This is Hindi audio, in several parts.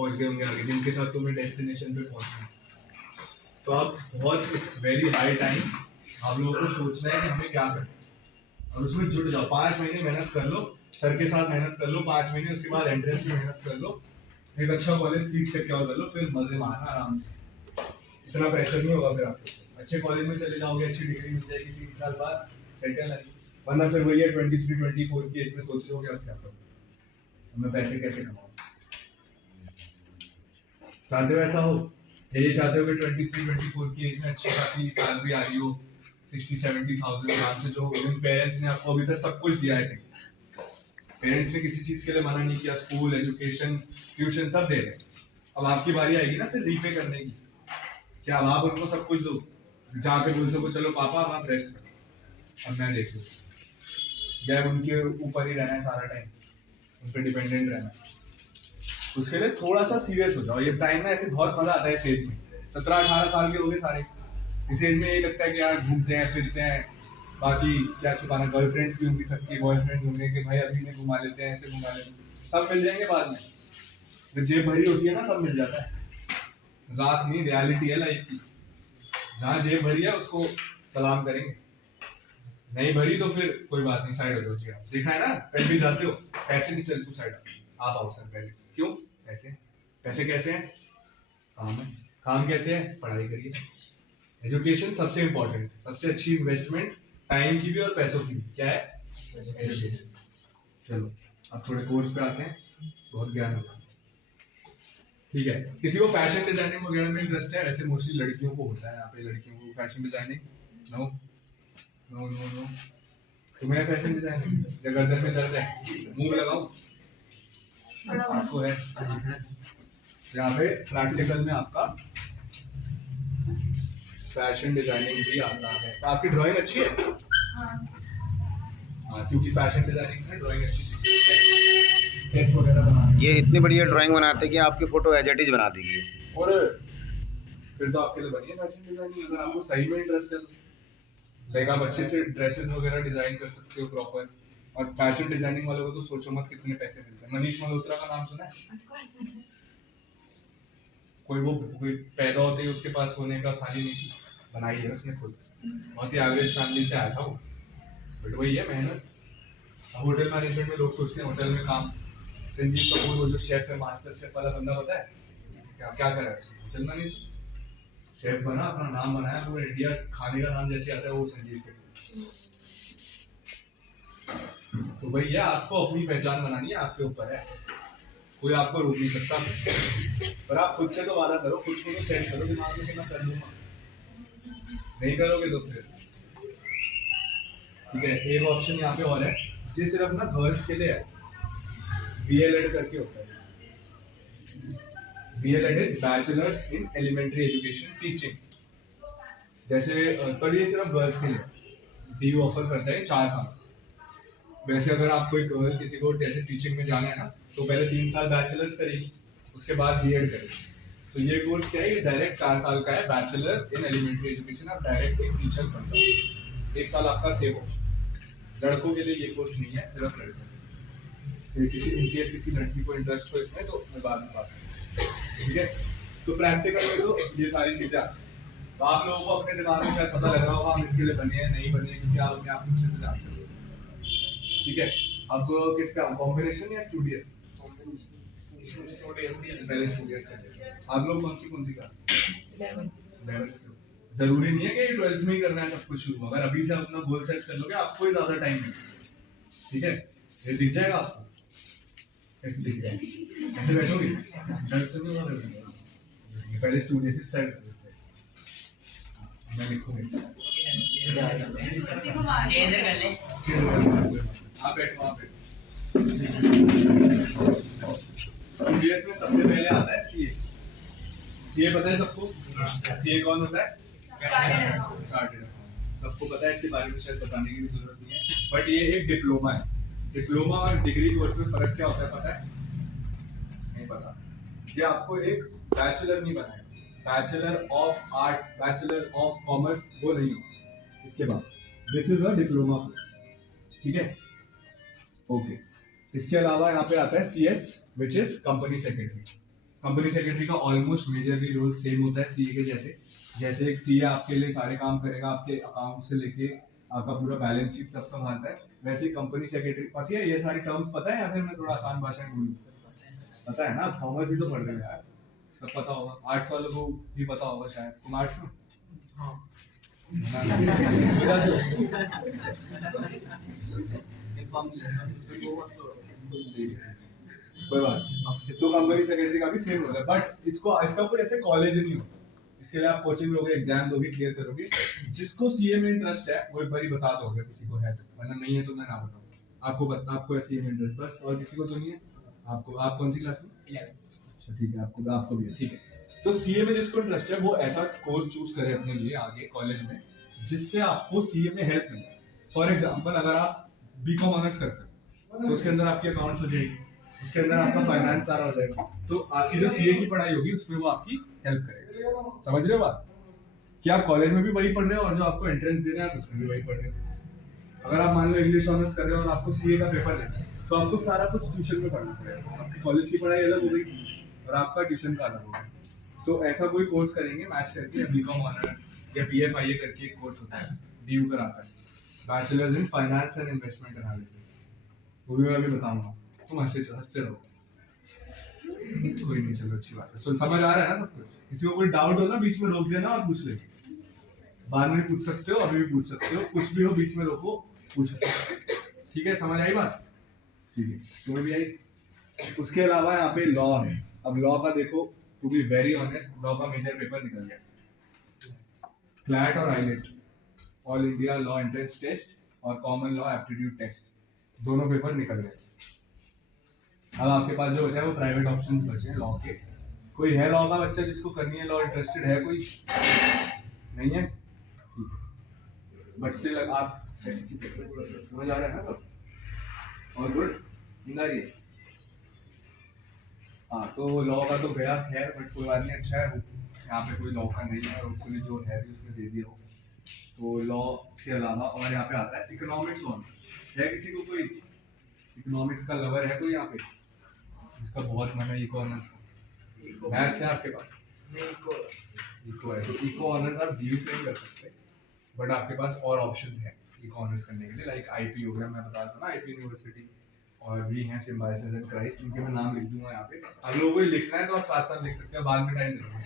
पहुंच गए होंगे आगे, जिनके साथ तुम्हें डेस्टिनेशन पे पहुंचना है। तो अब बहुत इट्स वेरी हाई टाइम आप लोगों को सोचना है कि हमें क्या करना है, और उसमें जुट जाओ। 5 महीने मेहनत कर लो, सर के साथ मेहनत कर लो 5 महीने, उसके बाद एंट्रेंस में मेहनत कर लो, एक अच्छा कॉलेज सीट सिक्योर कर लो, फिर मजे मारना आराम से। इतना प्रेशर नहीं होगा फिर आपको। अच्छे कॉलेज में चले जाओगे, अच्छी डिग्री मिल जाएगी, 3 साल बाद सेटल है। वरना फिर वही है 23-24 की एज में सोच रहे हो कि अब क्या करूँ, मैं पैसे कैसे कमाऊँ। चाहते हो ऐसा हो? ये चाहते हो कि 23-24 की एज में अच्छी खासी सैलरी आ रही हो, 60-70,000 आराम से, जो पेरेंट्स ने आपको अभी तक सब कुछ दिया है। पेरेंट्स ने किसी चीज के लिए मना नहीं किया, स्कूल, एजुकेशन, ट्यूशन सब दे रहे। अब आपकी बारी आएगी ना फिर रीपे करने की। क्या अब आप उनको सब कुछ दो, जाके बोल सको चलो पापा आप रेस्ट करो, अब मैं देख लूँ, या उनके ऊपर ही रहना है सारा टाइम, उन पर डिपेंडेंट रहना है। उसके लिए थोड़ा सा सीरियस हो जाओ। ये टाइम में ऐसे बहुत मजा आता है इस एज में, 17-18 साल के हो गए सारे, इस एज में यही लगता है कि यार घूमते हैं फिरते हैं, बाकी क्या छुपाना। गर्लफ्रेंड्स भी होंगी सबकी, बॉयफ्रेंड होंगे कि भाई अभी ने घुमा लेते हैं, ऐसे घुमा लेते हैं, सब मिल जाएंगे बाद में। जब जेब भरी होती है ना सब मिल जाता है। जात नहीं, रियलिटी है लाइफ की। जहाँ जेब भरी है उसको सलाम करेंगे, नहीं भरी तो फिर कोई बात नहीं, साइड हो जाओ जी। आप देखा है ना, कहीं भी जाते हो पैसे नहीं चल, तू साइड आप आओ सर पहले। क्यों? पैसे। पैसे कैसे हैं? काम है। काम कैसे है? पढ़ाई करिए। एजुकेशन सबसे इंपॉर्टेंट, सबसे अच्छी इन्वेस्टमेंट टाइम की भी और पैसों की भी क्या है? एजुकेशन। चलो अब थोड़े कोर्स पे आते हैं, बहुत ज्ञान होगा। ठीक है, किसी को फैशन डिजाइनिंग वगैरह में इंटरेस्ट है? ऐसे मोस्टली लड़कियों को होता है, यहाँ पे लड़कियों को fashion designing. No no no no, तुम्हें फैशन डिजाइनिंग या गर्दन में दर्द है? मुंह लगाओ, आपको है। यहाँ पे प्रैक्टिकल में आपका फैशन डिजाइनिंग भी आता है। तो आपकी ड्राइंग अच्छी है? हाँ, क्योंकि फैशन डिजाइनिंग में ड्राइंग अच्छी चाहिए, स्केच वगैरह बनाना। ये इतनी बढ़िया ड्राइंग बनाते हैं कि आपकी फोटो एज इट इज बना देगी। और फिर तो आपके लिए बढ़िया फैशन डिजाइनिंग, अगर आपको सही में इंटरेस्ट है तो। लाइक आप अच्छे से ड्रेसेस वगैरह डिजाइन कर सकते हो प्रॉपर। और फैशन डिजाइनिंग वालों को तो सोचो मत कितने पैसे मिलते हैं। मनीष मल्होत्रा का नाम सुना है? कोई पैदा होते ही उसके पास सोने का थाली नहीं थी, बनाई है उसने खुद। बहुत ही एवरेज फैमिली से आया था वो, बट वही है मेहनत। होटल मैनेजमेंट में लोग सोचते हैं होटल में काम, संजीव कपूर वो जो शेफ है, मास्टर शेफ वाला बंदा, पता है क्या क्या कर रहा है? होटल मैनेजमेंट शेफ बना, अपना नाम बनाया, पूरा इंडिया खाने का नाम जैसे आता है वो संजीव कपूर। तो भैया आपको अपनी पहचान बनानी है, आपके ऊपर है, कोई आपको रोक नहीं सकता। पर आप खुद से तो वादा करो, खुद को तो सेट करो दिमाग में कि मैं कर लूंगा। नहीं करोगे तो फिर ठीक है। एक ऑप्शन यहाँ पे और है, ये सिर्फ ना गर्ल्स के लिए है, BLED करके होता है। BLED is bachelors in elementary education teaching. जैसे पर ये सिर्फ गर्ल्स के लिए, DU ऑफर करता है 4 साल। वैसे अगर आप कोई गर्ल किसी को जैसे टीचिंग में जाना है ना, तो पहले 3 साल बैचलर्स करेगी, उसके बाद B.Ed करेगी। तो ये कोर्स क्या है, ये डायरेक्ट 4 साल का है, बैचलर इन एलिमेंट्री एजुकेशन। आप डायरेक्ट एक टीचर बन जाओ, 1 साल आपका सेव हो। लड़कों के लिए ये कोर्स नहीं है, सिर्फ लड़कों। फिर किसी लड़की को इंटरेस्ट हो इसमें तो मैं बाद में बात करूँ, ठीक है। तो प्रैक्टिकल में तो ये सारी चीजें आती हैं। तो आप लोगों को अपने दिमाग में शायद पता लग रहा होगा हम इसके लिए बने हैं नहीं बने, क्योंकि आप अपने आप अच्छे से जानते हो, ठीक है। अब किसका कॉम्बिनेशन या स्टूडियस? पहले स्टूडियस है। आप लोग कौन सी का? 11th। जरूरी नहीं है कि 12th में ही करना है सब कुछ शुरू। अगर अभी से अपना गोल सेट कर लोगे आपको ही ज्यादा टाइम है, ठीक है। ये दिख जाएगा आपको, कैसे दिख जाएगा? ऐसे बैठोगे दर्द तो नहीं होगा? पहले स्टूडियस सेट कर, मैं लिखूंगा चेंज कर ले। आप बैठो, आप बैठो। स्टूडियस में सबसे पहले आता है CA। CA पता है सबको? CA कौन होता है? Chartered accountant. सबको पता है, इसके बारे में शायद बताने की भी जरूरत नहीं है, बट ये एक डिप्लोमा है। डिप्लोमा और डिग्री कोर्स में फर्क क्या होता है पता है? नहीं पता। ये आपको एक बैचलर नहीं बनाएगा, bachelor of arts, bachelor of commerce वो नहीं होगा इसके बाद। This is a diploma course, ठीक है, ओके। इसके अलावा यहाँ पे आता है CS which is company secretary. Company secretary का ऑलमोस्ट मेजरली रोल सेम होता है सीए के जैसे। जैसे एक सीए आपके लिए सारे काम करेगा, आपके अकाउंट से लेके आपका पूरा बैलेंस शीट सब संभालता है, वैसे ही कंपनी सेक्रेटरी। पता है ये सारी टर्म्स पता है या फिर मैं थोड़ा आसान भाषा में बोलूं? पता है ना, कॉमर्स ही तो पढ़ रहे हो यार, सब पता होगा। आर्ट्स वालों को भी पता होगा शायद। तुम आर्ट्स में? हाँ। कोई बात नहीं, तो कंपनी सेक्रेटरी का भी सेम होता है, बट इसका कोई ऐसे कॉलेज नहीं होता। इसके लिए आप कोचिंग लोगे, एग्जाम दोगे, क्लियर करोगे। जिसको सीए में इंटरेस्ट है वो एक बार ही बता दोगे किसी को है तो, वरना नहीं है तो मैं ना बताऊं। आपको है सीए में इंटरेस्ट बस, और किसी को तो नहीं है। आप कौन सी क्लास में? 11। अच्छा ठीक है, आपको भी है, ठीक है। तो सीए में जिसको इंटरेस्ट है वो ऐसा कोर्स चूज करे अपने लिए आगे कॉलेज में जिससे आपको सीए में हेल्प मिले। फॉर एग्जांपल अगर आप बीकॉम ऑनर्स करते हो तो उसके अंदर आपकी अकाउंट्स हो जाएगी, उसके अंदर आपका फाइनेंस सारा हो जाएगा, तो आपकी जो सीए की पढ़ाई होगी उसमें वो आपकी हेल्प करेगा। समझ रहे हो बात? कि आप कॉलेज में भी वही पढ़ रहे हो और जो आपको एंट्रेंस दे रहे हैं उसमें भी वही पढ़ रहे हो। अगर आप मान लो इंग्लिश ऑनर्स कर रहे हो और आपको सीए का पेपर देना है तो आपको सारा कुछ ट्यूशन में पढ़ना पड़ेगा। आपकी कॉलेज की पढ़ाई अलग हो गई और आपका ट्यूशन का अलग होगा। तो ऐसा कोई कोर्स करेंगे मैच करके, या बीकॉम ऑनर्स या बीएफआईए करके एक कोर्स होता है, डीयू कराता है, bachelors in finance and investment analysis. वो भी मैं अभी बताऊंगा, तुम हंसते रहो। कोई नहीं, चलो अच्छी बात है। समझ आ रहा है ना सब कुछ? किसी को कोई डाउट हो ना बीच में रोक देना और पूछ ले, बाद में पूछ सकते हो, अभी भी पूछ सकते हो, कुछ भी हो बीच में रोको पूछ सकते हो। ठीक है, समझ आई बात? ठीक है, तुम्हें भी आई? उसके अलावा यहाँ पे लॉ है। अब लॉ का देखो, to be very honest, law का मेजर पेपर निकल गया। क्लैट और AILET, all India law entrance test और कॉमन लॉ एप्टीट्यूड टेस्ट, दोनों पेपर निकल गए। अब आपके पास जो बचा है वो प्राइवेट ऑप्शंस बचे हैं लॉ के। कोई है लॉ का बच्चा जिसको करनी है लॉ, इंटरेस्टेड है कोई? नहीं है? बट स्टिल आप समझ आ रहा है ना सब? और गुड नींद आ रही है? हाँ, तो लॉ का तो गया खैर, बट कोई बात नहीं, अच्छा है यहाँ पे कोई लॉ का नहीं है, और उसके लिए जो है भी उसने दे दिया हो। तो लॉ के अलावा और यहाँ पे आता है इकोनॉमिक्स ऑनर। है किसी को कोई इकोनॉमिक्स का लवर है कोई यहाँ पे जिसका बहुत मन है? इको ऑनर्स मैथ्स है आपके पास? इको है, तो इको ऑनर्स आप डीयू से नहीं कर सकते, बट आपके पास और ऑप्शन है इको ऑनर्स करने के लिए, लाइक आईपी हो गया, मैं बता दूं ना, आईपी यूनिवर्सिटी, और भी हैं सिम्बायोसिस एंड क्राइस्ट, उनके मैं नाम लिख दूंगा यहाँ पे। आप लोगों को लिखना है तो आप साथ साथ लिख सकते हैं, बाद में टाइम दे दूंगा।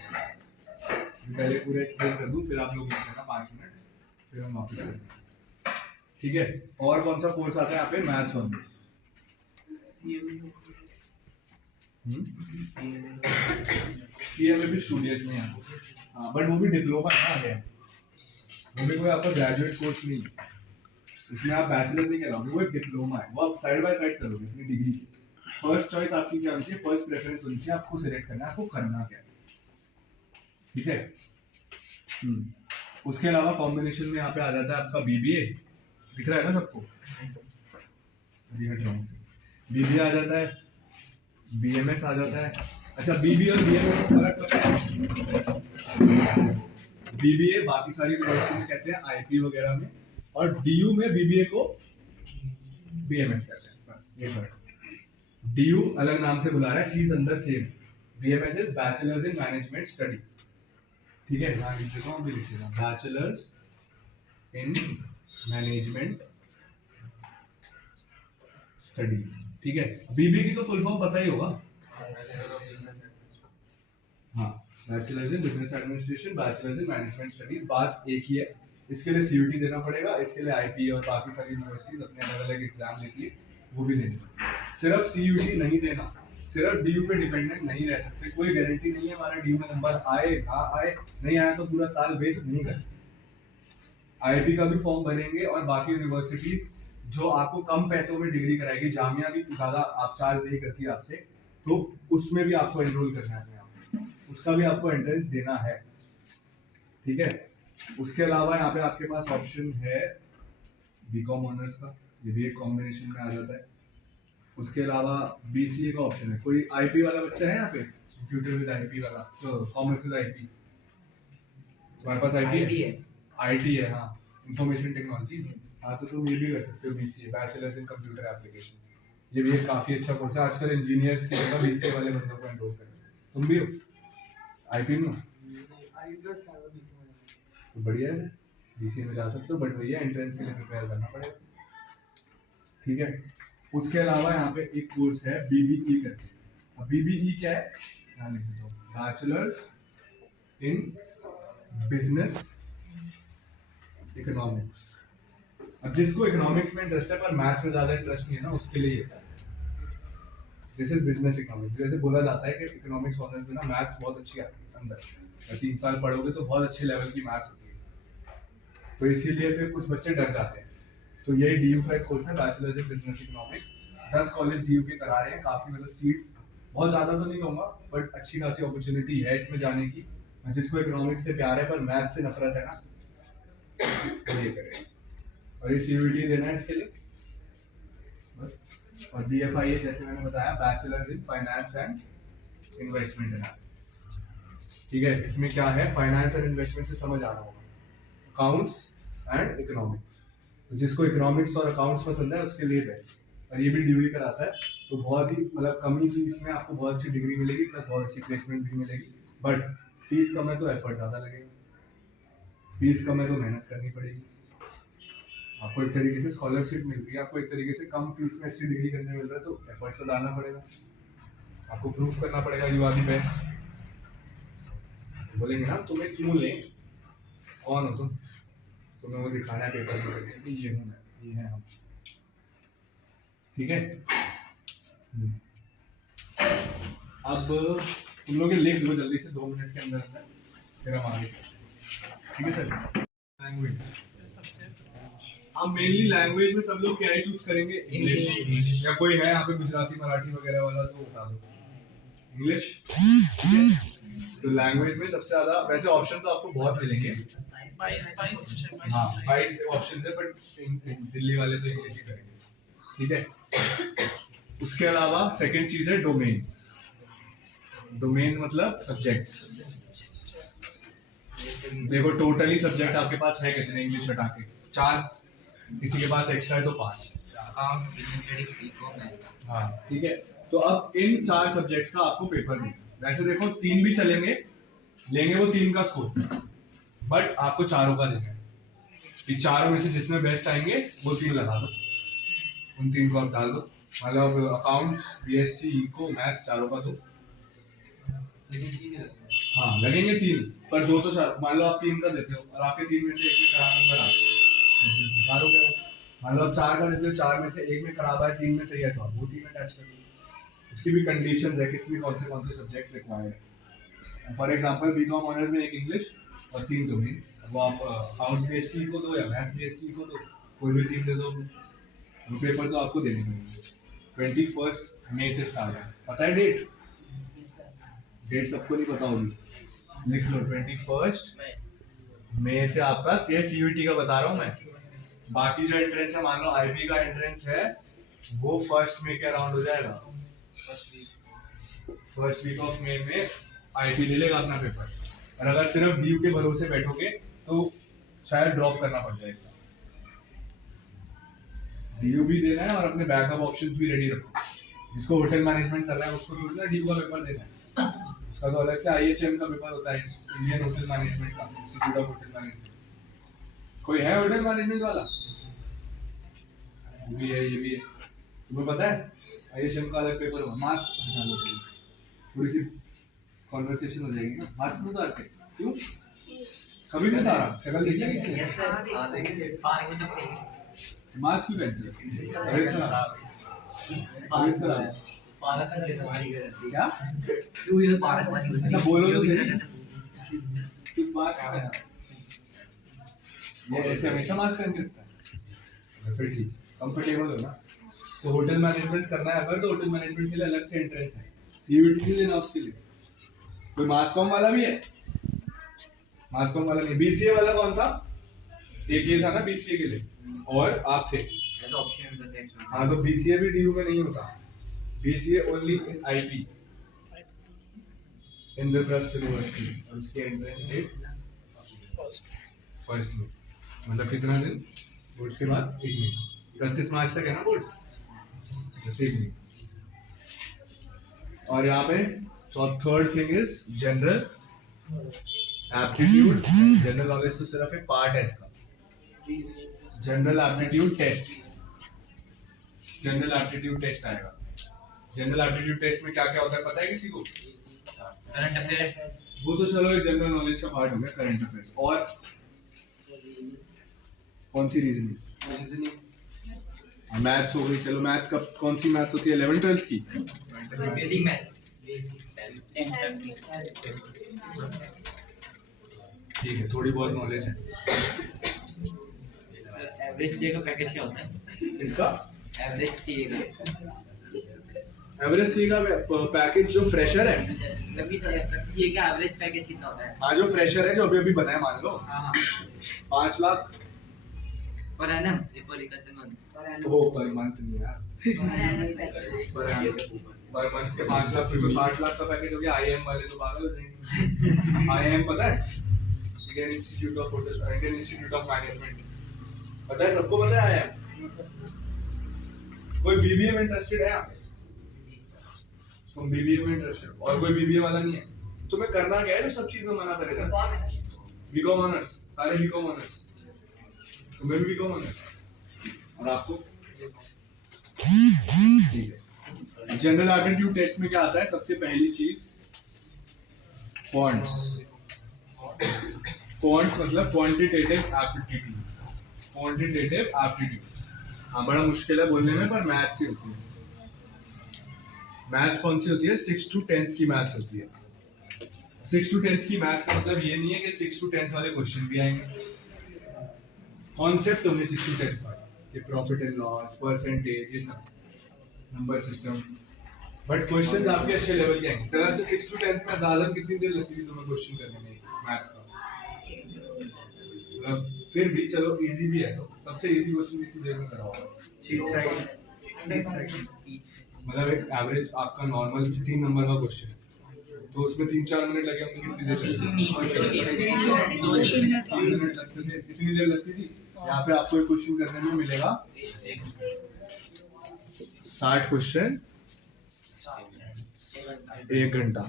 पहले पूरा एक्सप्लेन कर दूं, फिर आप लोग लिख लेना 5 मिनट, फिर हम वापस करेंगे। ठीक है, और कौन सा कोर्स आता है यहाँ पे? Maths honours. सीए में भी स्टूडियस में है, हाँ, बट वो भी डिप्लोमा है, वो भी कोई आपका ग्रेजुएट कोर्स नहीं है, उसमें आप बैचलर नहीं कराओगे, वो एक डिप्लोमा है, वो आप साइड बाय साइड करोगे अपनी डिग्री की। फर्स्ट चॉइस आपकी क्या होनी चाहिए? फर्स्ट प्रेफरेंस होनी चाहिए, आपको सिलेक्ट करना है आपको करना क्या है। ठीक है, उसके अलावा कॉम्बिनेशन में यहाँ पे आ जाता है आपका बीबीए, दिख रहा है ना सबको? जी हट रहा हूँ, बीबीए आ जाता है, बीएमएस आ जाता है। अच्छा, बीबीए और बीएमएस का फर्क पता है? बीबीए बाकी सारी यूनिवर्सिटी में कहते हैं आईपी वगैरह में, और डीयू में बीबीए को बीएमएस कहते हैं, बस ये फर्क। डीयू अलग नाम से बुला रहा है, चीज अंदर same. BMS is bachelors in management studies. ठीक है, हाँ लिख देता हूँ, भी लिख देता हूँ, बैचलर्स इन मैनेजमेंट स्टडीज। ठीक है, बीबीए की तो फुल फॉर्म पता ही होगा। हाँ, bachelors in business administration, bachelors in management studies, बात एक ही है। इसके लिए सीयूटी देना पड़ेगा, इसके लिए आईपी और बाकी सारी यूनिवर्सिटीज अपने अलग अलग एग्जाम लेती है, वो भी देना। सिर्फ सीयूटी नहीं देना, सिर्फ डीयू पे डिपेंडेंट नहीं रह सकते, कोई गारंटी नहीं है हमारा डीयू में नंबर आए, हाँ आए, नहीं आया तो पूरा साल वेस्ट नहीं करते। आईआईटी का भी फॉर्म भरेंगे, और बाकी यूनिवर्सिटीज जो आपको कम पैसों में डिग्री कराएगी, जामिया भी ज्यादा आप चार्ज नहीं करती आपसे, तो उसमें भी आपको एनरोल करना है, उसका भी आपको एंट्रेंस देना है। ठीक है, उसके अलावा यहाँ पे आपके पास ऑप्शन है बीकॉम ऑनर्स का, ये भी एक कॉम्बिनेशन में आ जाता है। उसके अलावा बीसीए का ऑप्शन है। कोई आईपी वाला बच्चा है यहाँ पे? कंप्यूटर विद आईपी वाला, तो कॉमर्स विद आईपी, तुम्हारे पास आईटी है? आईटी है, हाँ, इंफॉर्मेशन टेक्नोलॉजी। हाँ, तो तुम ये भी कर सकते हो BCA, bachelors in computer application. ये भी एक काफी अच्छा कोर्स है, आजकल इंजीनियर्स की जगह बीसीए वाले बंदों को एनरोल करते हैं। तुम भी हो आईपी में हो? तो बढ़िया है, बीसीए में जा सकते हो, बट भैया एंट्रेंस के लिए प्रिपेयर करना पड़ेगा, ठीक है। उसके अलावा यहाँ पे एक कोर्स है बीबीई करके। अब बीबीई क्या है, यहाँ लिख दो, बैचलर्स इन बिजनेस इकोनॉमिक्स। अब जिसको इकोनॉमिक्स में इंटरेस्ट है पर मैथ्स में ज्यादा इंटरेस्ट नहीं है ना, उसके लिए दिस इज बिजनेस इकोनॉमिक्स। जैसे बोला जाता है कि इकोनॉमिक्स ऑनर्स में ना मैथ्स बहुत अच्छी आती है अंदर, 3 साल पढ़ोगे तो बहुत अच्छे लेवल की मैथ्स होती है, तो इसीलिए फिर कुछ बच्चे डर जाते हैं। तो यही डीयू का एक कोर्स है, bachelors in business economics. 10 college DU के करा रहे हैं, काफी मतलब सीट्स बहुत ज्यादा तो नहीं कहूंगा, बट अच्छी खासी अपॉर्चुनिटी है इसमें जाने की। जिसको इकोनॉमिक्स से प्यार है पर मैथ से नफरत है ना, तो ये करें। और ये सीयूईटी देना है इसके लिए बस। और बीएफआई जैसे मैंने बताया, bachelors in finance and investment analysis, ठीक है। इसमें क्या है, फाइनेंस एंड इन्वेस्टमेंट से समझ आ रहा होगा, अकाउंट्स एंड इकोनॉमिक्स। तो जिसको इकोनॉमिक्स और अकाउंट्स पसंद है उसके लिए बेस्ट। और ये भी डिग्री कराता है, तो बहुत ही मतलब कम ही फीस में आपको बहुत अच्छी डिग्री मिलेगी, प्लस बहुत अच्छी प्लेसमेंट भी मिलेगी। बट फीस कम है तो एफर्ट ज़्यादा लगेगा, फीस कम है तो मेहनत करनी पड़ेगी। आपको एक तरीके से स्कॉलरशिप मिल रही है, आपको एक तरीके से कम फीस में अच्छी डिग्री करने मिल रहा है, तो एफर्ट तो डालना पड़ेगा, आपको प्रूफ करना पड़ेगा यू आर द बेस्ट। बोलेंगे ना तुम्हें क्यों लें, कौन हो तुम, तुम्हें वो दिखाना है पेपर में कि ये हूँ मैं, ये है हम, ठीक है। अब तुम लोग लिख लो जल्दी से 2 मिनट के अंदर अंदर, फिर हम आगे चलते हैं, ठीक है सर। लैंग्वेज, अब मेनली लैंग्वेज में सब लोग क्या ही चूज करेंगे, इंग्लिश। या कोई है यहाँ पे गुजराती मराठी वगैरह वाला तो बता दो, इंग्लिश। तो लैंग्वेज में सबसे ज्यादा वैसे ऑप्शन तो आपको बहुत मिलेंगे, 22 ऑप्शन है, बट दिल्ली वाले तो इंग्लिश ही करेंगे, ठीक है। उसके अलावा सेकंड चीज है डोमेन्स। डोमेन मतलब सब्जेक्ट्स। देखो टोटली सब्जेक्ट आपके पास है कितने, इंग्लिश हटा के 4, किसी के पास एक्स्ट्रा है तो 5। हाँ ठीक है, तो अब इन 4 सब्जेक्ट्स का आपको पेपर देना। वैसे देखो 3 भी चलेंगे, लेंगे वो 3 का स्कोर, बट आपको चारों का देना है कि चारों में से जिसमें बेस्ट आएंगे वो 3 लगा दो, उन 3 को आप डाल दो। मतलब अकाउंट्स, बीएसटी, इको, मैथ्स, चारों का 2। हाँ लगेंगे 3, पर 2 तो 4। मान लो आप 3 का देते हो और आपके 3 में से एक में खराब नंबर आ गया, मान लो आप 4 का देते हो, 4 में से एक में खराब है, 3 में सही है, तो आप वो 3 अटैच कर दो। उसकी भी कंडीशन है कि इसमें कौन से सब्जेक्ट रिक्वायर्ड है। फॉर एग्जांपल बीकॉम ऑनर्स में 1 इंग्लिश और 3 डोमेन्स, वो आप अकाउंट्स बीएसटी को दो या मैथ्स बीएसटी को दो, कोई भी 3 दे दो। वो पेपर तो आपको देने होंगे। 21 मई से स्टार्ट है, पता है डेट? डेट सबको नहीं पता होगी, लिख लो 21 मई से आपका, ये सीयूईटी का बता रहा हूँ मैं। बाकी जो एंट्रेंस है, मान लो आईपी का एंट्रेंस है वो 1 मई के अराउंड हो जाएगा। फर्स्ट वीक ऑफ मई में आईपी ले लेगा अपना पेपर। और अगर सिर्फ डीयू के भरोसे बैठोगे तो शायद ड्रॉप करना पड़ जाएगा। डीयू भी देना है और अपने बैकअप ऑप्शंस भी रेडी रखो। जिसको होटल मैनेजमेंट करना है उसको थोड़ी ना डीयू का पेपर देना है, उसका तो अलग से आईएचएम का पेपर होता है, इंडियन होटल मैनेजमेंट का, इंस्टीट्यूट ऑफ होटल मैनेजमेंट। कोई है होटल मैनेजमेंट वाला? भी है, ये भी है। तुम्हें पता है आईएचएम का अलग पेपर होगा। मास्क हटा लो, थोड़ी सी कॉन्वर्सेशन हो जाएगी ना। मास्क नहीं उतारते क्यों? कभी नहीं उतारा, शक्ल देखी किसी ने? मास्क क्यों पहनते हो? क्या? अच्छा बोलो तो सही, तू मास्क पहना, ये ऐसे हमेशा मास्क पहन के रखता है? फिर ठीक, कंफर्टेबल हो ना। तो होटल मैनेजमेंट करना है अगर, तो होटल मैनेजमेंट के लिए अलग से एंट्रेंस है, सीयूईटी नहीं देना उसके लिए। कोई मास कॉम वाला भी है? मास कॉम वाला नहीं। बीसीए वाला कौन था? एक ये था ना बीसीए के लिए, और आप थे। हाँ तो बीसीए भी डीयू में नहीं होता, BCA only in IP, Indraprastha university, और उसके एंट्रेंस डेट 1 में। मतलब कितना दिन? बोर्ड के बाद 1 महीना, 31 मार्च तक है ना बोर्ड, 1 महीना। और यहाँ पे So third thing is general aptitude. General knowledge तो सिर्फ एक पार्ट है इसका. General aptitude test. General aptitude test आएगा. जनरल एप्टीट्यूड टेस्ट में क्या क्या होता है पता है किसी को? Current affairs. वो तो चलो एक जनरल नॉलेज का पार्ट हो गया, करंट अफेयर्स. और कौन सी रीजनिंग? मैथ्स हो गई. चलो मैथ्स का कौन सी मैथ्स होती है? 11th 12th की बेसिक मैथ. ठीक है, थोड़ी बहुत नॉलेज है. एवरेज सीए का पैकेज क्या होता है? इसका एवरेज सीए का एवरेज सी का पैकेज जो फ्रेशर है, मतलब सीए का एवरेज पैकेज कितना होता है? हाँ जो फ्रेशर है जो अभी अभी बना है मान लो हाँ 5 लाख. पर एनम रिपोर्ट करते मंथ वो पर मंथ नहीं यार, पर मंथ के 5 लाख फिर तो 60 लाख का पैकेज हो गया. आईएम वाले तो पागल हो जाएंगे. आईएम पता है? Indian institute of management. पता है? सबको पता है आईएम. कोई बीबीए में इंटरेस्टेड है यहाँ? तुम बीबीए में इंटरेस्टेड और कोई बीबीए वाला नहीं है? तुम्हें करना क्या है जो सब चीज में मना करेगा? BCom honours. सारे बीकॉम ऑनर्स. तुम्हें भी बीकॉम ऑनर्स. और आपको? ठीक है. जनरल एप्टीट्यूड टेस्ट में क्या आता है? सबसे पहली चीज फॉन्ट्स. फॉन्ट्स मतलब क्वांटिटेटिव एप्टीट्यूड. क्वांटिटेटिव एप्टीट्यूड हाँ बड़ा मुश्किल है बोलने में, पर मैथ्स ही होती है. मैथ्स कौन सी होती है? 6 to 10th की मैथ्स होती है. 6 to 10th की मैथ्स का मतलब ये नहीं है कि 6 to 10th वाले क्वेश्चन भी आएंगे. कॉन्सेप्ट होंगे 6 to 10th वाले, कि प्रॉफिट एंड लॉस, परसेंटेज, ये सब, नंबर सिस्टम. बट क्वेश्चंस आपके अच्छे लेवल के आएंगे. तरह से 6 to 10th में अंदाजन कितनी देर लगती थी तुम्हें क्वेश्चन करने में मैथ्स का? मतलब फिर भी चलो इजी भी है तो सबसे इजी क्वेश्चन कितनी देर में करा होगा? 30 सेकंड. मतलब एक एवरेज आपका नॉर्मल 3 नंबर का क्वेश्चन तो उसमें 3-4 मिनट लगे होंगे. कितनी देर लगती थी? 3 मिनट लगते थे. इतनी देर लगती थी. यहाँ पे आपको एक क्वेश्चन करने में मिलेगा 60 क्वेश्चन 1 घंटा.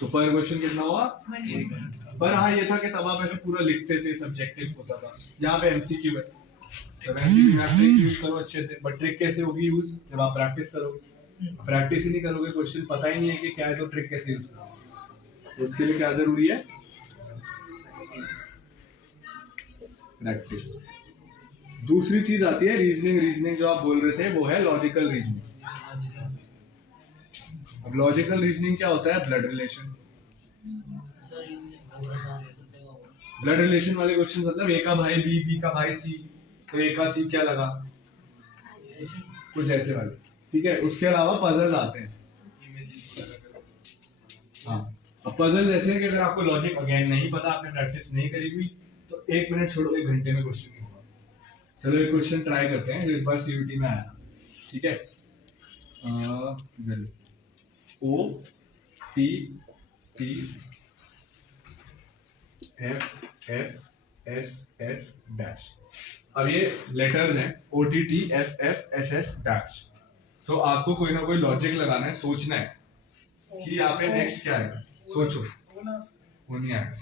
तो पर क्वेश्चन कितना हुआ? 1 घंटा. पर हाँ ये था कि तब आप ऐसे पूरा लिखते थे, सब्जेक्टिव होता था. यहाँ पे एमसीक्यू है तो एमसीक्यू में आप ट्रिक यूज करो अच्छे से. बट ट्रिक कैसे होगी यूज? जब आप प्रैक्टिस करोगे. प्रैक्टिस ही नहीं करोगे, क्वेश्चन पता ही नहीं है कि क्या है, तो ट्रिक कैसे यूज करोगे? तो उसके लिए क्या जरूरी है? प्रैक्टिस. दूसरी चीज आती है रीजनिंग. रीजनिंग जो आप बोल रहे थे वो है लॉजिकल रीजनिंग. अब लॉजिकल रीजनिंग क्या होता है? Blood relation. ब्लड रिलेशन वाले क्वेश्चन मतलब ए का भाई बी, बी का भाई सी, तो ए का सी क्या लगा, कुछ ऐसे वाले. ठीक है. उसके अलावा पजल्स आते हैं. हाँ अब पजल जैसे कि अगर आपको लॉजिक अगेन नहीं पता, आपने प्रैक्टिस नहीं करी हुई, तो 1 मिनट छोड़ो 1 घंटे में क्वेश्चन नहीं होगा. चलो एक क्वेश्चन ट्राई करते हैं जो इस बार सीयूटी में आया. ठीक है. O T T F F S S dash. अब ये लेटर्स हैं O T T F F S S dash. तो आपको कोई ना कोई लॉजिक लगाना है, सोचना है कि यहाँ पे नेक्स्ट क्या आएगा. सोचो. वो नहीं आएगा.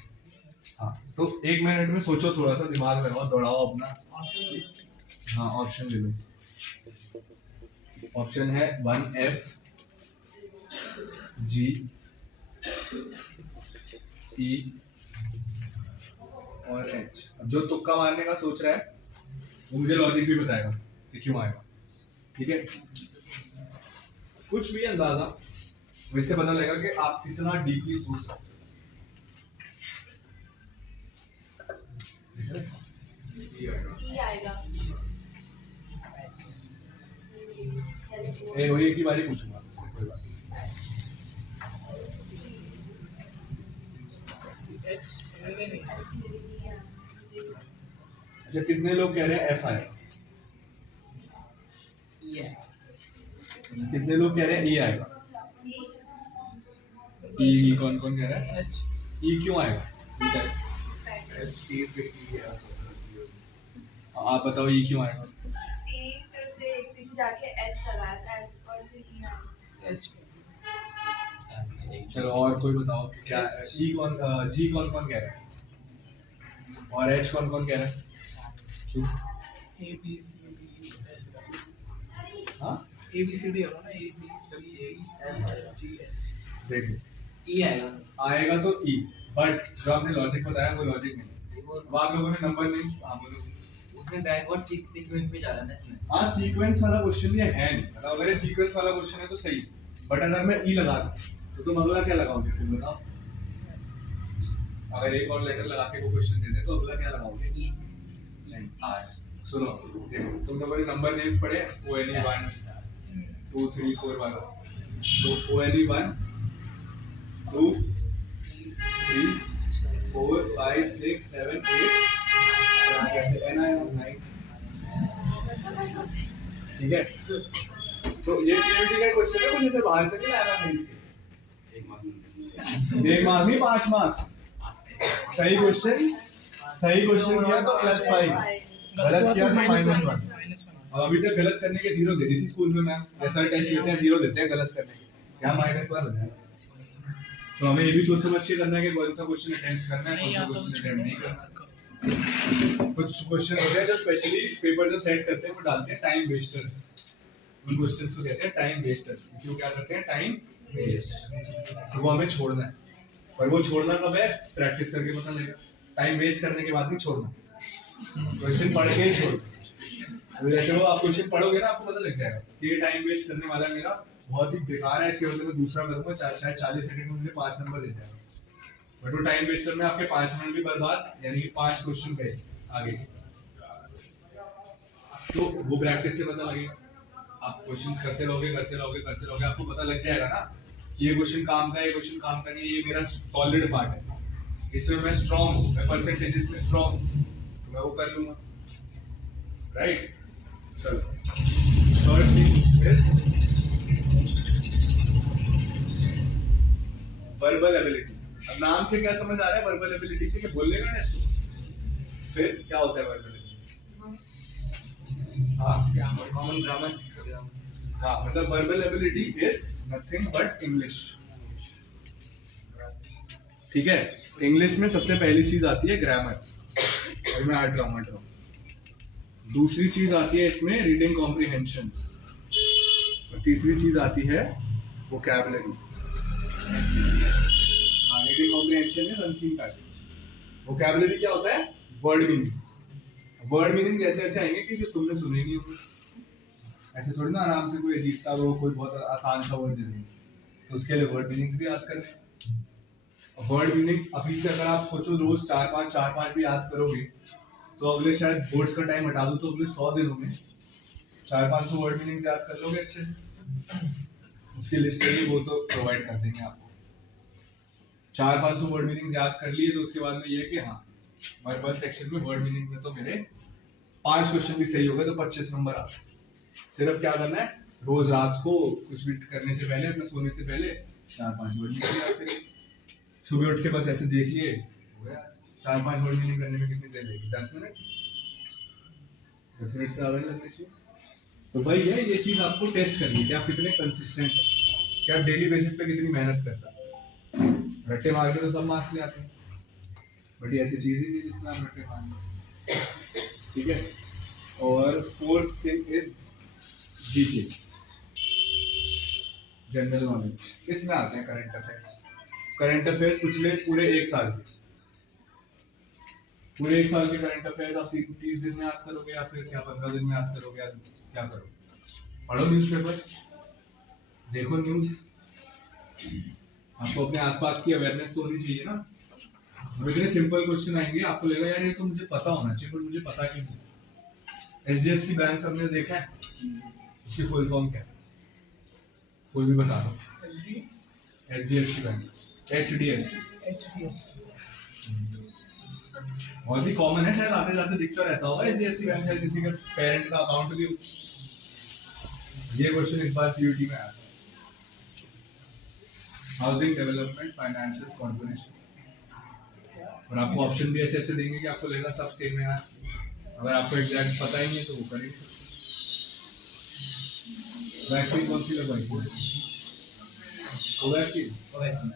हाँ तो 1 मिनट में सोचो, थोड़ा सा दिमाग लगाओ, दौड़ाओ अपना. हाँ ऑप्शन ले लो. ऑप्शन है 1F G E और H. अब जो तुक्का मारने का सोच रहा है वो मुझे लॉजिक भी बताएगा कि क्यों आएगा. ठीक है. कुछ भी अंदाजा वैसे पता लगेगा कि आप कितना डीपली सोच सकते हो. वही एक ही बारी पूछूंगा, कोई बात नहीं. अच्छा कितने लोग कह रहे हैं F आएगा? कितने लोग कह रहे हैं E आएगा? E कौन कौन कह रहा है? E क्यों आएगा? आप बताओ E क्यों आएगा? फिर से एक पीछे जाके S लगाया था और फिर E आया. चलो और कोई बताओ क्या जी कौन कौन कह रहा है और एच कौन कौन कह रहा है? क्यों? A B C D ऐसे हाँ A B C D होगा ना A B C D F G H देखो ई आएगा। आएगा तो ई, बट जो आपने लॉजिक बताया वो लॉजिक नहीं है। अब आप लोगों ने नंबर नेम्स बोलो। उसमें बैकवर्ड सीक्वेंस में जा रहा है ना इसमें। हाँ सीक्वेंस वाला क्वेश्चन ये है नहीं, मतलब अगर ये सीक्वेंस वाला क्वेश्चन है तो सही, बट अगर मैं ई लगा दूं तो तुम अगला क्या लगाओगे फिर बताओ? अगर एक और लेटर लगा के वो क्वेश्चन देते तो अगला क्या लगाओगे? ई नहीं आर। सुनो देखो तुम लोगों ने नंबर नेम्स पढ़े ONE 1 2 3 4 वाला, तो ONE 1 2 3 4 5 6 7 8 कैसे NI 9, ठीक है? तो ये सीयूटी का क्वेश्चन है, कुछ ऐसे बाहर से नहीं लाया मैं एक मार्क नहीं 5 मार्क्स। सही क्वेश्चन किया तो +5, गलत किया तो -1। अब अभी तक गलत करने के 0 दे दी थी स्कूल में मैम, ऐसा टेस्ट लेते हैं 0 देते हैं गलत करने के, यहाँ -1 हो जाएगा। तो हमें ये भी सोच समझ के करना है कि कौन सा क्वेश्चन अटेम्प्ट करना है, कौन सा क्वेश्चन अटेम्प्ट नहीं करना। कुछ क्वेश्चन होते हैं जो स्पेशली पेपर जो सेट करते हैं वो डालते हैं टाइम वेस्टर्स, उन क्वेश्चंस को कहते हैं टाइम वेस्टर्स। क्यों क्या करते हैं? टाइम वेस्ट, वो हमें छोड़ना है। और वो छोड़ना कब है? प्रैक्टिस करके पता लगेगा। टाइम वेस्ट करने के बाद नहीं छोड़ना, क्वेश्चन पढ़ के ही छोड़ना। जैसे वो आप क्वेश्चन पढ़ोगे ना आपको पता लग जाएगा कि ये टाइम वेस्ट करने वाला मेरा बहुत ही बेकार है, इसके बदले में दूसरा करूंगा, शायद 40 सेकंड में मुझे 5 नंबर दे जाएगा। बट वो टाइम वेस्टर में आपके 5 मिनट भी बर्बाद, यानी कि 5 क्वेश्चन गए आगे। तो वो प्रैक्टिस से पता लगेगा। आप क्वेश्चंस करते रहोगे आपको पता लग जाएगा ना ये क्वेश्चन काम का है, ये क्वेश्चन काम का नहीं है, ये मेरा सॉलिड पार्ट है, इसमें मैं स्ट्रांग हूं, मैं परसेंटेजेस में स्ट्रांग हूं, तो मैं वो कर लूंगा, राइट? चलो third thing is verbal ability. अब नाम से क्या समझ आ रहा है वर्बल एबिलिटी से? कि बोलने का टेस्ट हो। फिर क्या होता है वर्बल एबिलिटी? हाँ कॉमन ग्रामर। हाँ मतलब verbal ability is nothing but English, ठीक है? इंग्लिश में सबसे पहली चीज आती है ग्रामर, और मैं हट रहा हूँ। दूसरी चीज आती है इसमें रीडिंग कॉम्प्रिहेंशन, और तीसरी चीज आती है वोकैबुलरी। हाँ reading comprehension is unseen passage. Vocabulary क्या होता है? Word meanings. वर्ड मीनिंग ऐसे ऐसे आएंगे कि जो तुमने सुने नहीं होंगे, ऐसे थोड़ी ना आराम से कोई अजीब सा वो कोई बहुत आसान सा वर्ड दे देंगे, तो उसके लिए वर्ड मीनिंग्स भी याद करने। वर्ड मीनिंग्स अभी से अगर आप सोचो रोज 4-5 भी याद करोगे तो अगले शायद बोर्ड्स का टाइम हटा दो तो अगले 100 दिनों में 400-500 वर्ड मीनिंग्स याद कर लोगे अच्छे से। उसकी लिस्ट चाहिए वो तो प्रोवाइड कर देंगे आपको। 400-500 वर्ड मीनिंग्स याद कर लिए तो उसके बाद में ये कि हाँ वर्बल सेक्शन में वर्ड मीनिंग में तो मेरे 5 क्वेश्चन भी सही हो गए तो 25 नंबर आ गए। सिर्फ क्या करना है, रोज रात को कुछ भी करने से पहले, अपने सोने से पहले 4-5 वर्ड मीनिंग याद करिए। सुबह उठ के बस ऐसे देख लिए, हो गया। 4-5 वर्ड मीनिंग करने में कितनी देर लगेगी? 10 मिनट, 10 मिनट से ज़्यादा नहीं लगनी चाहिए। तो भाई ये चीज़ आपको टेस्ट करनी है कि आप कितने कंसिस्टेंट हैं, कि आप डेली बेसिस पे कितनी मेहनत कर सकते हैं। रट्टे मार के तो सब मार्क्स ले आते हैं, बट ये ऐसी चीज़ ही नहीं जिसमें आप रट्टे मारेंगे, ठीक है? और fourth thing is GK, general knowledge. इसमें आते हैं करंट अफेयर्स। करंट अफेयर्स पिछले पूरे 1 साल के करंट अफेयर्स आप 30 दिन में याद करोगे या फिर क्या 15 दिन में याद करोगे, या क्या करोगे? पढ़ो न्यूज़पेपर, देखो न्यूज़, आपको अपने आसपास की अवेयरनेस तो होनी चाहिए ना। अब इतने सिंपल क्वेश्चन आएंगे आपको लगेगा यार ये तो मुझे पता होना चाहिए, पर मुझे पता क्यों नहीं। HDFC बैंक सबने देखा है, उसकी फुल फॉर्म क्या है? कोई भी बता दो। HDFC बैंक, HDFC बहुत ही कॉमन है, शायद आते जाते दिखता रहता होगा। HDFC बैंक शायद किसी के पेरेंट का अकाउंट भी हो। ये क्वेश्चन इस बार CUT में आया था। हाउसिंग डेवलपमेंट फाइनेंशियल कॉर्पोरेशन, और आपको ऑप्शन भी ऐसे ऐसे देंगे कि आपको लगेगा सब सेम है यार। अगर आपको एग्जैक्ट पता ही नहीं है तो वो करेंगे। वैक्सीन कौन सी लगवाई? कोवैक्सीन कोवैक्सीन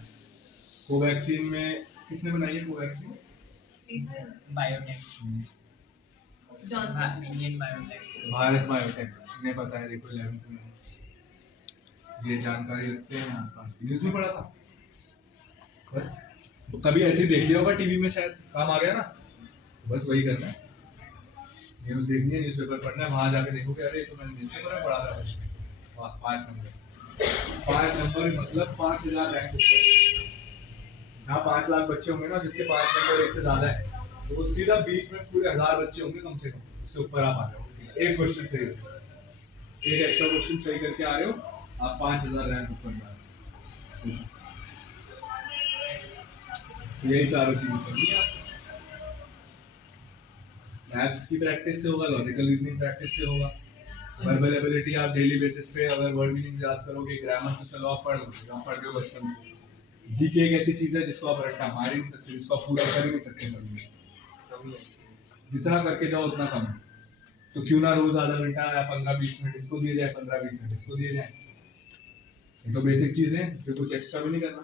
कोवैक्सीन में किसने बनाई है Covaxin? Biotech Johnson Indian biotech Bharat biotech ने पता है, देखो 11th में ये जानकारी रखते हैं आसपास की, न्यूज़ में पढ़ा था बस। तो कभी ऐसे ही देख लिया होगा टीवी में, शायद काम आ गया ना, बस वही करना है, न्यूज़ देखनी है, न्यूज़पेपर पढ़ना है, वहां जाके देखोगे अरे ये तो मैंने न्यूज़पेपर में पढ़ा था कुछ। 5 नंबर मतलब 5000 रैंक ऊपर, जहाँ 5 लाख बच्चे होंगे ना, जिसके 5 नंबर एक से ज्यादा है, तो वो सीधा बीच में पूरे 1000 बच्चे होंगे कम से कम, उसके ऊपर आप आ रहे हो सीधा। एक क्वेश्चन सही हो, एक एक्स्ट्रा क्वेश्चन सही करके आ रहे हो, आप 5000 रैंक ऊपर जा रहे हो। यही चारों चीजें करनी है। मैथ्स की प्रैक्टिस से होगा, लॉजिकल रीजनिंग प्रैक्टिस से होगा, वर्बल एबिलिटी आप डेली बेसिस पे अगर वर्ड मीनिंग याद करोगे, ग्रामर तो चलो आप पढ़ लोगे, आप पढ़ रहे हो बचपन से। जीके एक ऐसी चीज है जिसको आप रट्टा मार ही नहीं सकते, जिसको आप पूरा कर ही नहीं सकते कभी, जितना करके जाओ उतना कम है। तो क्यों ना रोज आधा घंटा या 15-20 मिनट इसको दिए जाए, 15-20 मिनट इसको दिए जाए। ये तो बेसिक चीज है, इससे कुछ एक्स्ट्रा भी नहीं करना।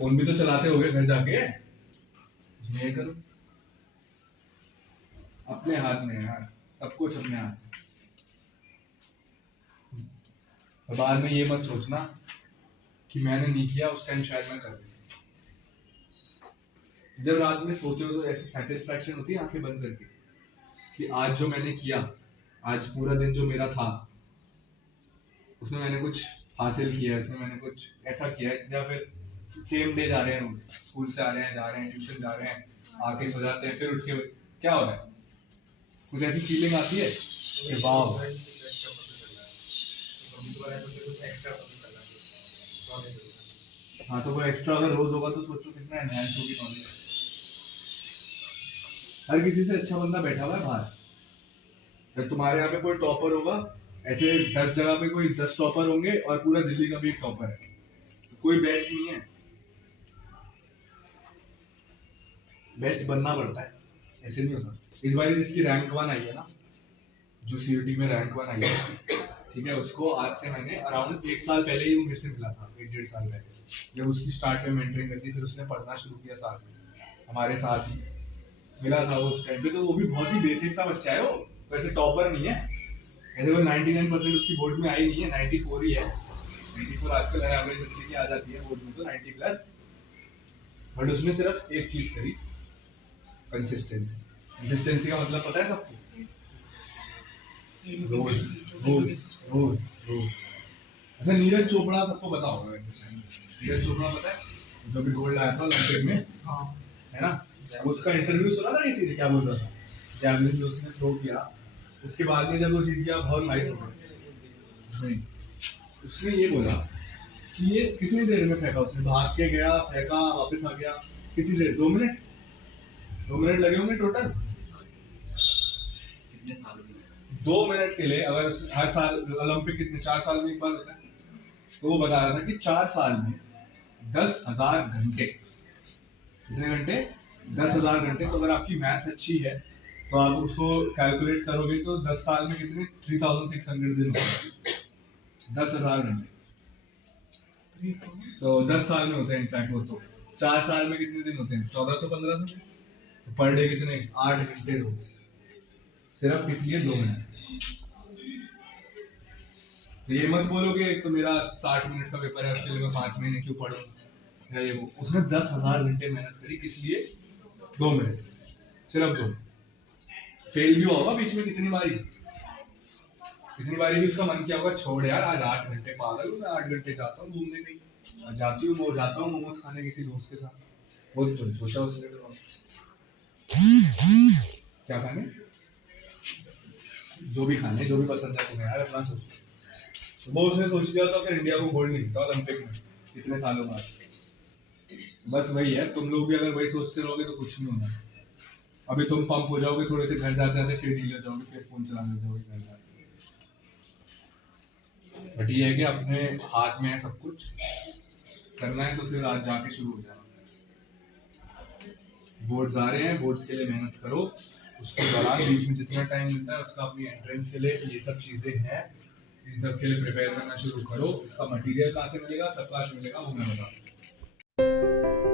फोन भी तो चलाते होगे घर जाके, उसमें ये करो, अपने हाथ में है यार, सब कुछ अपने हाथ में। और बाद में ये मत सोचना कि मैंने नहीं किया, उस टाइम शायद मैं कर दूं। जब रात में सोते हो तो ऐसी सेटिस्फैक्शन होती है आंखें बंद करके कि आज जो मैंने किया, आज पूरा दिन जो मेरा था, उसमें मैंने कुछ हासिल किया है, उसमें मैंने कुछ ऐसा किया है। या फिर सेम डे जा रहे हैं, स्कूल से आ रहे हैं, जा रहे हैं, ट्यूशन जा रहे हैं, आके सो जाते हैं, फिर उठ के क्या हो रहा है, कुछ ऐसी फीलिंग आती है कि वाह। हाँ, तो वो एक्स्ट्रा अगर रोज होगा तो सोचो कितना एनहांस होगी नॉलेज। हर किसी से अच्छा बंदा बैठा हुआ है बाहर। जब तुम्हारे यहाँ पे कोई टॉपर होगा, ऐसे 10 जगह पे कोई 10 टॉपर होंगे और पूरा दिल्ली का भी एक टॉपर है, तो कोई बेस्ट नहीं है, बेस्ट बनना पड़ता है, ऐसे नहीं होता। इस बार जिसकी रैंक 1 आई है ना, जो सीयूटी में रैंक 1 आई है, ठीक है, उसको आज से मैंने अराउंड 1 साल पहले ही वो मेरे से मिला था, 1-1.5 साल पहले, जब उसकी स्टार्ट में मेंटरिंग करती, फिर उसने पढ़ना शुरू किया साथ में, हमारे साथ ही मिला था वो उस टाइम पे। तो वो भी बहुत ही बेसिक सा बच्चा है, वो वैसे टॉपर नहीं है, ऐसे वो 99% उसकी बोर्ड में आई नहीं है, 94 ही है। 94 आजकल हर एवरेज बच्चे की आ जाती है बोर्ड में, तो 90+। बट उसने सिर्फ एक चीज करी, कंसिस्टेंसी का मतलब पता है सबको, रोज रोज रोज रोज। अच्छा, नीरज चोपड़ा सबको पता होगा वैसे शायद, नीरज चोपड़ा पता है, जो भी गोल्ड आया था ओलंपिक में, है ना, उसका इंटरव्यू सुना था किसी ने, क्या बोल रहा था, जैवलिन जो उसने थ्रो किया, उसके बाद में जब वो जीत गया बहुत हाइप हो गया। नहीं, उसने ये बोला कि ये कितनी देर में फेंका, उसने भाग के गया, फेंका, वापस आ गया, कितनी देर, 2 मिनट 2 मिनट लगे होंगे टोटल। कितने सालों की 2 मिनट के लिए, अगर हर साल ओलंपिक कितने 4 साल में एक बार होता है, तो वो बता रहा था कि 4 साल में 10,000 घंटे, कितने घंटे, 10,000 घंटे। तो अगर आपकी मैथ्स अच्छी है तो आप उसको कैलकुलेट करोगे तो 10 साल में कितने, 3600 दिन होते हैं, 10,000 घंटे। तो 10 साल में होते हैं इनफैक्ट वो, तो 4 साल में कितने दिन होते हैं, 1400-1500। तो पर डे कितने, 8 घंटे रोज, सिर्फ किस लिए, 2 मिनट। तो ये मत बोलोगे एक तो मेरा 60 मिनट का पेपर है, उसके लिए मैं 5 महीने क्यों पढ़ूं, या ये वो। उसने 10,000 घंटे मेहनत करी, किस लिए, 2 मिनट, सिर्फ 2। फेल भी होगा बीच में कितनी बारी भी उसका मन किया होगा, छोड़ यार आज 8 घंटे पागल हूँ मैं, 8 घंटे जाता हूँ घूमने कहीं, जाता हूँ मोमोज खाने किसी दोस्त के साथ, वो तो सोचा उसने क्या खाने, जो भी खाने, जो भी पसंद है तुम्हें यार, अपना सोचो। तो वो उसने सोच लिया था, फिर इंडिया को गोल्ड नहीं जीता ओलंपिक में कितने सालों बाद। बस वही है, तुम लोग भी अगर वही सोचते रहोगे तो कुछ नहीं होना। अभी तुम पंप हो जाओगे थोड़े से, घर जाते जाते फिर ढीले हो जाओगे, फिर फोन चलाने लग जाओगे घर जाके। बट ये है कि अपने हाथ में है सब कुछ, करना है तो फिर आज जाके शुरू हो जाना। बोर्ड्स आ रहे हैं, बोर्ड्स के लिए मेहनत करो, उसके दौरान बीच में जितना टाइम मिलता है उसका अपनी एंट्रेंस के लिए, ये सब चीजें हैं, इन सब के लिए प्रिपेयर करना शुरू करो। इसका मटेरियल कहाँ से मिलेगा, सब कहाँ से मिलेगा, वो मैं बताऊँ।